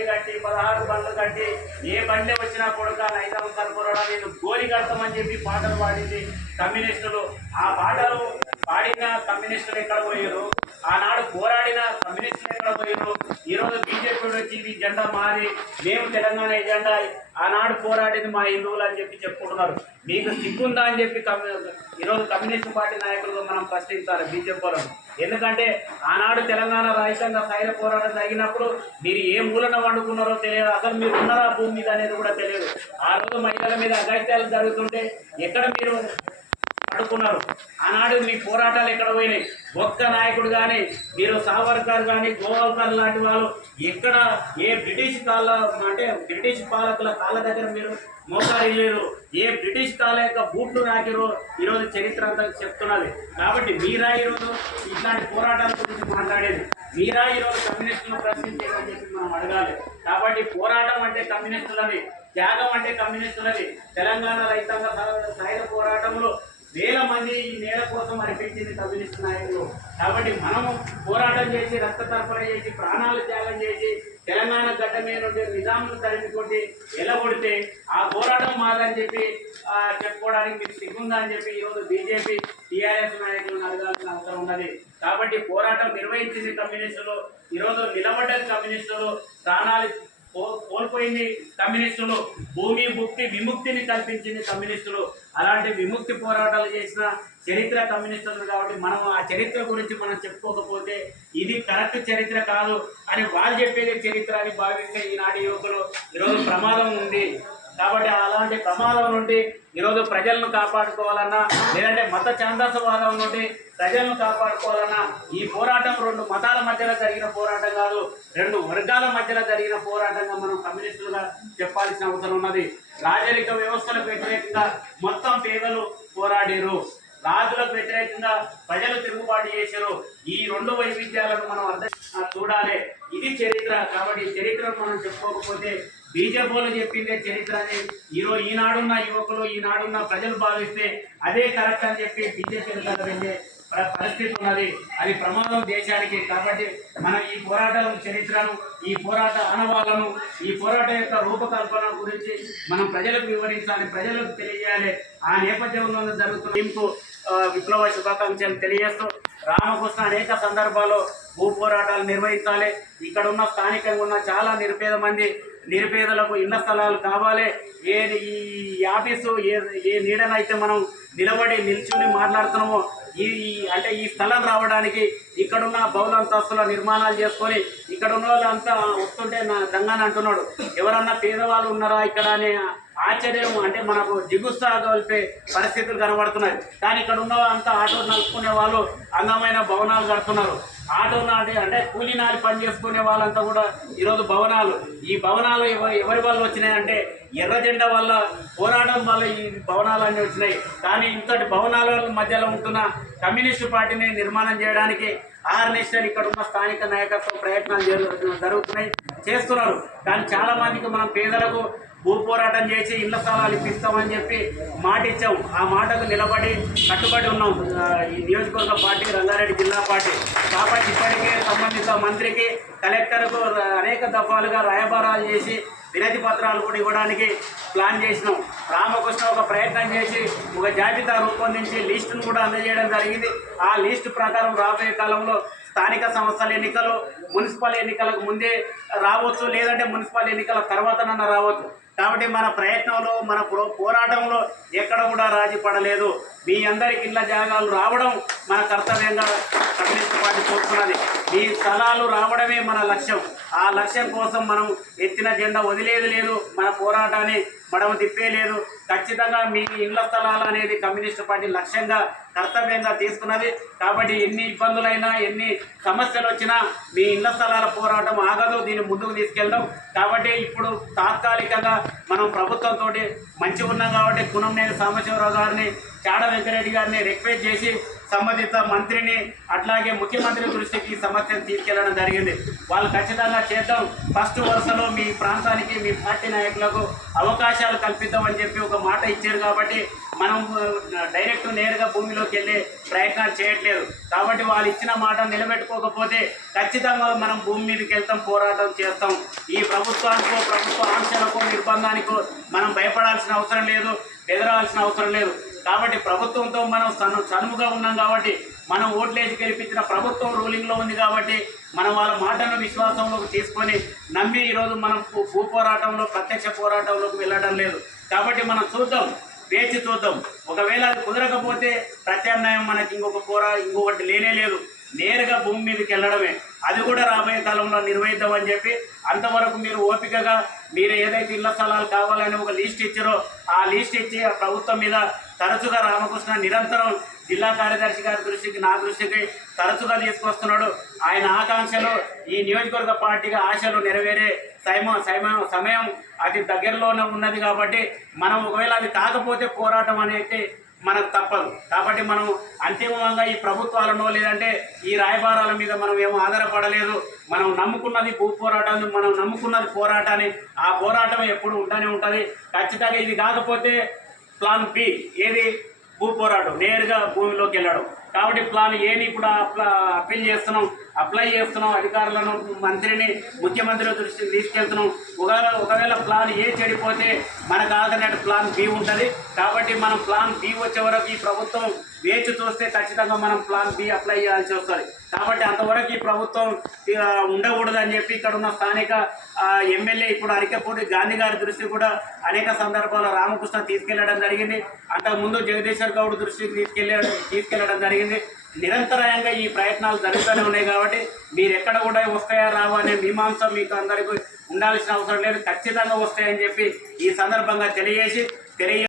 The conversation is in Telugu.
బండి కట్టి పదహారు బండ్లు కట్టి ఏ బండి వచ్చినా కొడుక నైజాం కనుకోరా నేను గోలి కడతామని చెప్పి పాటలు పాడింది కమ్యూనిస్టులు. ఆ పాటలు పాడిన కమ్యూనిస్టులు ఎక్కడ పోయారు? ఆనాడు పోరాడిన కమ్యూనిస్టులు ఎక్కడ ఈరోజు బీజేపీ వచ్చి ఇది జెండా మారి మేము తెలంగాణ ఎజెండా ఆనాడు పోరాడింది మా హిందువులు అని చెప్పి చెప్పుకుంటున్నారు. మీకు సిగ్గుందా అని చెప్పి ఈరోజు కమ్యూనిస్ట్ పార్టీ నాయకులుగా మనం ప్రశ్నించాలి బీజేపీ వాళ్ళను. ఎందుకంటే ఆనాడు తెలంగాణ రాజ్యాంగ సైర పోరాటం జరిగినప్పుడు మీరు ఏ మూలన వండుకున్నారో తెలియదు. అసలు మీరు ఉన్నారా భూమి మీద అనేది కూడా తెలియదు. ఆ రోజు మహిళల మీద అగత్యాలు జరుగుతుంటే ఎక్కడ మీరు అడుగుతున్నారు ఆనాడు మీ పోరాటాలు ఎక్కడ పోయినాయి? ఒక్క నాయకుడు కానీ మీరు సావర్కర్ కానీ గోవాల్కర్ లాంటి వాళ్ళు ఎక్కడ ఏ బ్రిటిష్ కాళ్ళ అంటే బ్రిటిష్ పాలకుల కాళ్ళ దగ్గర మీరు మోసారిల్లేరు ఏ బ్రిటిష్ కాళ్ళ యొక్క బూట్లు నాకిరో ఈరోజు చరిత్ర అంతా చెప్తున్నది. కాబట్టి మీరా ఈరోజు ఇట్లాంటి పోరాటాల గురించి మాట్లాడేది? మీరా ఈరోజు కమ్యూనిస్టులను ప్రశ్నించేదని చెప్పి మనం అడగాలి. కాబట్టి పోరాటం అంటే కమ్యూనిస్టులది త్యాగం అంటే కమ్యూనిస్టులది. తెలంగాణ రైతాంగ సాయుధ పోరాటంలో వేల మంది ఈ నేల కోసం అర్పించింది కమ్యూనిస్ట్ నాయకులు. కాబట్టి మనము పోరాటం చేసి రక్త తర్పణ చేసి ప్రాణాలు త్యాగం చేసి తెలంగాణ గడ్డ మీద నుండి నిజాములు తరిమి కొట్టి ఎలగొడితే ఆ పోరాటం మాదని చెప్పి చెప్పుకోవడానికి మీకు సిగ్గుందా అని చెప్పి ఈరోజు బీజేపీ టీఆర్ఎస్ నాయకులను అడగాల్సిన అవసరం ఉన్నది. కాబట్టి పోరాటం నిర్వహించింది కమ్యూనిస్టులు ఈరోజు నిలబడ్డ కమ్యూనిస్టులు ప్రాణాలు కోల్పోయింది కమ్యూనిస్టులు. భూమి ముక్తి విముక్తిని కల్పించింది కమ్యూనిస్టులు. అలాంటి విముక్తి పోరాటాలు చేసిన చరిత్ర కమ్యూనిస్టులు కాబట్టి మనం ఆ చరిత్ర గురించి మనం చెప్పుకోకపోతే ఇది కరెక్ట్ చరిత్ర కాదు అని వాళ్ళు చెప్పేది చరిత్ర అని భావిస్తే ఈనాటి యువకులు ఈరోజు ప్రమాదం ఉంది. కాబట్టి అలాంటి ప్రమాదం నుండి ఈరోజు ప్రజలను కాపాడుకోవాలన్నా లేదంటే మత ఛాందసవాదం నుండి ప్రజలను కాపాడుకోవాలన్నా ఈ పోరాటం రెండు మతాల మధ్యలో జరిగిన పోరాటం కాదు రెండు వర్గాల మధ్యలో జరిగిన పోరాటంగా మనం కమ్యూనిస్టులుగా చెప్పాల్సిన అవసరం ఉన్నది. రాజరిక వ్యవస్థలకు వ్యతిరేకంగా మొత్తం పేదలు పోరాడారు. రాజులకు వ్యతిరేకంగా ప్రజలు తిరుగుబాటు చేశారు. ఈ రెండు వైవిధ్యాలను మనం అర్థం చూడాలి. ఇది చరిత్ర. కాబట్టి చరిత్రను మనం చెప్పుకోకపోతే బీజేపీలో చెప్పిందే చరిత్ర అని ఈరోజు ఈనాడున్న యువకులు ఈనాడున్న ప్రజలు భావిస్తే అదే కరెక్ట్ అని చెప్పి బీజేపీ వెళ్ళే పరిస్థితి ఉన్నది. అది ప్రమాదం దేశానికి. కాబట్టి మనం ఈ పోరాటం చరిత్రను ఈ పోరాట ఆనవాళ్ళను ఈ పోరాట యొక్క రూపకల్పన గురించి మనం ప్రజలకు వివరించాలి ప్రజలకు తెలియజేయాలి ఆ నేపథ్యంలో జరుగుతున్న విప్లవ శుభాకాంక్షలు తెలియజేస్తూ రామకృష్ణ అనేక సందర్భాల్లో భూ పోరాటాలు నిర్వహించాలి. ఇక్కడ ఉన్న స్థానికంగా ఉన్న చాలా నిరుపేద మంది నిరుపేదలకు ఇళ్ళ స్థలాలు కావాలి. ఏ ఈ ఆఫీసు ఏ ఏ నీడనైతే మనం నిలబడి నిల్చుని మాట్లాడుతున్నామో ఈ అంటే ఈ స్థలం రావడానికి ఇక్కడున్న బౌల అంతస్తుల నిర్మాణాలు చేసుకొని ఇక్కడ ఉన్న వాళ్ళంతా వస్తుంటే నా దంగాని అంటున్నాడు. ఎవరన్నా పేదవాళ్ళు ఉన్నారా ఇక్కడ అనే ఆశ్చర్యం అంటే మనకు జిగుస్తా కలిపే పరిస్థితులు కనబడుతున్నాయి. కానీ ఇక్కడ ఉన్న అంతా ఆటో నడుపుకునే వాళ్ళు అందమైన భవనాలు కడుతున్నారు. ఆటో నాటి అంటే కూలీ నాలి పని చేసుకునే వాళ్ళంతా కూడా ఈరోజు భవనాలు. ఈ భవనాలు ఎవ- ఎవరి వల్ల వచ్చినాయంటే ఎర్ర జెండా వల్ల పోరాటం వల్ల ఈ భవనాలు అన్నీ వచ్చినాయి. కానీ ఇంతటి భవనాల మధ్యలో ఉంటున్న కమ్యూనిస్టు పార్టీని నిర్మాణం చేయడానికి ఆర్నిస్టర్ ఇక్కడ ఉన్న స్థానిక నాయకత్వం ప్రయత్నాలు జరుగుతున్నాయి చేస్తున్నారు. కానీ చాలా మందికి మనం పేదలకు భూ పోరాటం చేసి ఇళ్ళ స్థలాలు ఇప్పిస్తామని చెప్పి మాట ఇచ్చాం ఆ మాటకు నిలబడి కట్టుబడి ఉన్నాం. ఈ నియోజకవర్గ పార్టీ రంగారెడ్డి జిల్లా పార్టీ. కాబట్టి ఇప్పటికే సంబంధిత మంత్రికి కలెక్టర్కు అనేక దఫాలుగా రాయబారాలు చేసి వినతి పత్రాలు కూడా ఇవ్వడానికి ప్లాన్ చేసినాం. రామకృష్ణ ఒక ప్రయత్నం చేసి ఒక జాబితా రూపొందించి లిస్టును కూడా అందజేయడం జరిగింది. ఆ లిస్ట్ ప్రకారం రాబోయే కాలంలో స్థానిక సంస్థల ఎన్నికలు మున్సిపల్ ఎన్నికలకు ముందే రావచ్చు లేదంటే మున్సిపల్ ఎన్నికల తర్వాతనన్నా రావచ్చు. కాబట్టి మన ప్రయత్నంలో మన పోరాటంలో ఎక్కడ కూడా రాజీ పడలేదు. మీ అందరికి ఇళ్ళ జాగాలు రావడం మన కర్తవ్యంగా కమ్యూనిస్ట్ పార్టీ చూస్తున్నది మీ స్థలాలు రావడమే మన లక్ష్యం. ఆ లక్ష్యం కోసం మనం ఎత్తిన జెండా వదిలేదు లేదు మన పోరాటాన్ని మడమ తిప్పేలేదు. ఖచ్చితంగా మీ ఇళ్ళ స్థలాలు అనేది కమ్యూనిస్ట్ పార్టీ లక్ష్యంగా కర్తవ్యంగా తీసుకున్నది. కాబట్టి ఎన్ని ఇబ్బందులైనా ఎన్ని సమస్యలు వచ్చినా మీ ఇళ్ళ స్థలాల పోరాటం ఆగదు. దీన్ని ముందుకు తీసుకెళ్దాం. కాబట్టి ఇప్పుడు తాత్కాలికంగా మనం ప్రభుత్వంతో మంచిగా ఉన్నాం కాబట్టి కునంనేని సాంబశివరావు గారిని చాడ వెంకరెడ్డి గారిని రిక్వెస్ట్ చేసి సంబంధిత మంత్రిని అట్లాగే ముఖ్యమంత్రి దృష్టికి ఈ సమస్యను తీసుకెళ్ళడం జరిగింది. వాళ్ళు ఖచ్చితంగా చేద్దాం. ఫస్ట్ వరుసలో మీ ప్రాంతానికి మీ పార్టీ నాయకులకు అవకాశాలు కల్పిద్దామని చెప్పి ఒక మాట ఇచ్చారు కాబట్టి మనం డైరెక్ట్ నేరుగా భూమిలోకి వెళ్ళే ప్రయత్నాలు చేయట్లేదు. కాబట్టి వాళ్ళు ఇచ్చిన మాట నిలబెట్టుకోకపోతే ఖచ్చితంగా మనం భూమి మీదకి వెళ్తాం పోరాటం చేస్తాం. ఈ ప్రభుత్వానికో ప్రభుత్వ ఆంక్షలకో నిర్బంధానికో మనం భయపడాల్సిన అవసరం లేదు బెదరాల్సిన అవసరం లేదు. కాబట్టి ప్రభుత్వంతో మనం సను చనువుగా ఉన్నాం కాబట్టి మనం ఓట్లేసి గెలిపించిన ప్రభుత్వం రూలింగ్లో ఉంది కాబట్టి మనం వాళ్ళ మాటను విశ్వాసంలోకి తీసుకొని నమ్మి ఈరోజు మనం భూ పోరాటంలో ప్రత్యక్ష పోరాటంలోకి వెళ్ళడం లేదు. కాబట్టి మనం చూద్దాం వేచి చూద్దాం. ఒకవేళ అది కుదరకపోతే ప్రత్యామ్నాయం మనకి ఇంకొక కూర ఇంకొకటి లేనే లేదు. నేరుగా భూమి మీదకి వెళ్ళడమే. అది కూడా రాబోయే కాలంలో నిర్వహిద్దామని చెప్పి అంతవరకు మీరు ఓపికగా మీరు ఏదైతే ఇళ్ళ స్థలాలు కావాలని ఒక లిస్ట్ ఇచ్చారో ఆ లిస్ట్ ఇచ్చి ఆ ప్రభుత్వం మీద తరచుగా రామకృష్ణ నిరంతరం జిల్లా కార్యదర్శి గారి దృష్టికి నా దృష్టికి తరచుగా తీసుకొస్తున్నాడు. ఆయన ఆకాంక్షలు ఈ నియోజకవర్గ పార్టీగా ఆశలు నెరవేరే సమయం సమయం సమయం అతి దగ్గరలోనే ఉన్నది కాబట్టి మనం ఒకవేళ అది కాకపోతే పోరాటం అనేది మనకు తప్పదు. కాబట్టి మనం అంతిమంగా ఈ ప్రభుత్వాలను లేదంటే ఈ రాయబారాల మీద మనం ఏమో ఆధారపడలేదు. మనం నమ్ముకున్నది భూ పోరాటాన్ని మనం నమ్ముకున్నది పోరాటాన్ని ఆ పోరాటం ఎప్పుడు ఉంటూనే ఉంటుంది. ఖచ్చితంగా ఇది కాకపోతే ప్లాన్ బి ఏది? భూ పోరాటం నేరుగా భూమిలోకి వెళ్ళడం. కాబట్టి ప్లాన్ ఏని ఇప్పుడు అప్లా అప్పీల్ చేస్తున్నాం అప్లై చేస్తున్నాం అధికారులను మంత్రిని ముఖ్యమంత్రి దృష్టికి తీసుకెళ్తున్నాం. ఒకవేళ ఒకవేళ ప్లాన్ ఏ చెడిపోతే మనకు ఆల్టర్నేట్ ప్లాన్ బి ఉంటుంది. కాబట్టి మనం ప్లాన్ బి వచ్చే వరకు ఈ ప్రభుత్వం వేచి చూస్తే ఖచ్చితంగా మనం ప్లాన్ బి అప్లై చేయాల్సి వస్తుంది. కాబట్టి అంతవరకు ఈ ప్రభుత్వం ఉండకూడదని చెప్పి ఇక్కడ ఉన్న స్థానిక ఎమ్మెల్యే ఇప్పుడు అరికపూడి గాంధీ గారి దృష్టి కూడా అనేక సందర్భాల్లో రామకృష్ణ తీసుకెళ్ళడం జరిగింది. అంతకుముందు జగదీశ్వర్ గౌడ్ దృష్టికి తీసుకెళ్ళ తీసుకెళ్ళడం జరిగింది. నిరంతరాయంగా ఈ ప్రయత్నాలు జరుగుతూనే ఉన్నాయి కాబట్టి మీరు ఎక్కడ కూడా వస్తాయా రావు అనే మీమాంస మీకు అందరికీ ఉండాల్సిన అవసరం లేదు. ఖచ్చితంగా వస్తాయని చెప్పి ఈ సందర్భంగా తెలియజేసి తెలియ